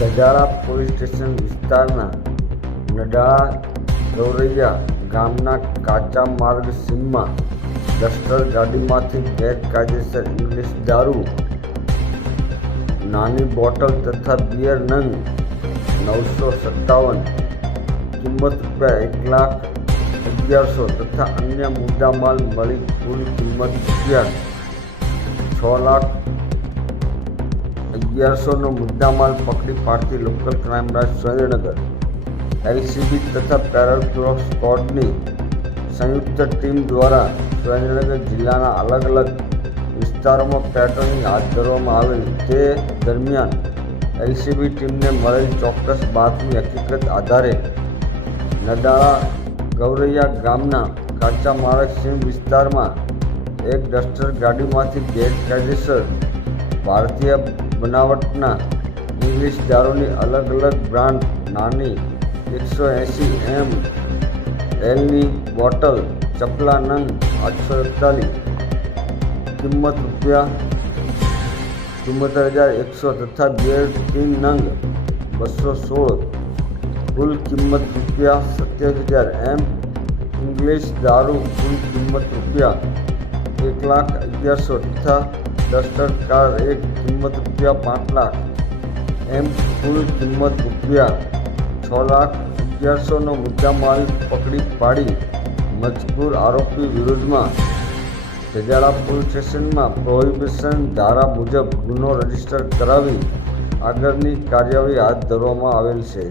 ગજાળા police station વિસ્તારના નડાળા ગૌરૈયા ગામના કાચા માર્ગ સીમમાં ડસ્ટર ગાડીમાંથી ગેરકાયદેસર ઇંગ્લિશ દારૂ, નાની બોટલ તથા બિયર નંગ 957, કિંમત ₹1,11,000 તથા અન્ય મુદ્દામાલ મળી કુલ કિંમત ₹6,11,000 નો મુદ્દામાલ પકડી પાડતી local crime branch Surendranagar LCB તથા પેટ્રોલ સ્ક્વોડની સંયુક્ત ટીમ દ્વારા સુરેન્દ્રનગર જિલ્લાના અલગ અલગ વિસ્તારોમાં પેટ્રોલિંગ હાથ ધરવામાં આવેલ. તે દરમિયાન એલસીબી ટીમને મળેલ ચોક્કસ બાતમી હકીકત આધારે નડાળા ગૌરૈયા ગામના કાચા માર્ગ સીમ વિસ્તારમાં એક ડસ્ટર ગાડીમાંથી ગેરકાયદેસર ભારતીય બનાવટના ઇંગ્લિશ દારૂની અલગ અલગ બ્રાન્ડ નાની 180 mlની બોટલ, ચપલા નંગ 841, કિંમત ₹74,100 તથા બિયર ટીન નંગ 216, કુલ કિંમત ₹27,000 ઇંગ્લિશ દારૂ કુલ કિંમત ₹1,11,000 તથા ડસ્ટર કાર એક કિંમત ₹5,00,000 કુલ કિંમત ₹6,11,000 નો મુદ્દામાલ પકડી પાડી મજકૂર આરોપી વિરુદ્ધમાં ગજાળા પોલીસ સ્ટેશનમાં પ્રોહિબિશન ધારા મુજબ ગુનો રજીસ્ટર કરાવી આગળની કાર્યવાહી હાથ ધરવામાં આવેલ છે.